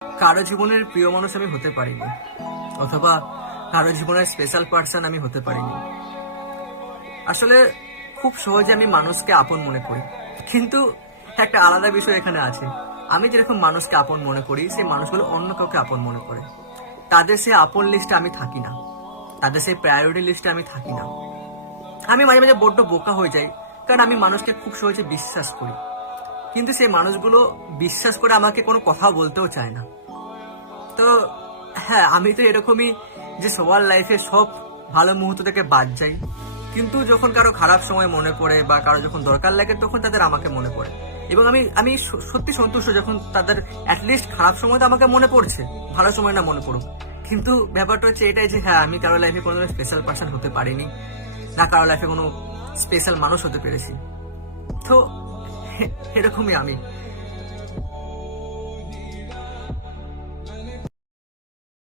কারো জীবনের প্রিয় মানুষ আমি হতে পারিনি, অথবা কারো জীবনের স্পেশাল পার্সন আমি হতে পারিনি। আসলে খুব সহজে আমি মানুষকে আপন মনে করি, কিন্তু একটা আলাদা বিষয় এখানে আছে। আমি যেরকম মানুষকে আপন মনে করি, সেই মানুষগুলো অন্য কাউকে আপন মনে করে। তাদের সেই আপন লিস্টে আমি থাকি না, তাদের সেই প্রায়োরিটি লিস্টে আমি থাকি না। আমি মাঝে মাঝে বড্ড বোকা হয়ে যাই, কারণ আমি মানুষকে খুব সহজে বিশ্বাস করি, কিন্তু সেই মানুষগুলো বিশ্বাস করে আমাকে কোনো কথা বলতেও চায় না। তো হ্যাঁ, আমি তো এরকমই, যে সবার লাইফে সব ভালো মুহূর্ত থেকে বাদ যাই, কিন্তু যখন কারো খারাপ সময় মনে পড়ে বা কারো যখন দরকার লাগে, তখন তাদের আমাকে মনে পড়ে। এবং আমি আমি সত্যি সন্তুষ্ট যখন তাদের অ্যাটলিস্ট খারাপ সময় তো আমাকে মনে পড়ছে, ভালো সময় না মনে পড়ুক। কিন্তু ব্যাপারটা হচ্ছে এটাই যে হ্যাঁ, আমি কারো লাইফে কোনো স্পেশাল পার্সন হতে পারিনি, না কারো লাইফে কোনো স্পেশাল মানুষ হতে পেরেছি। তো এরকমই আমি।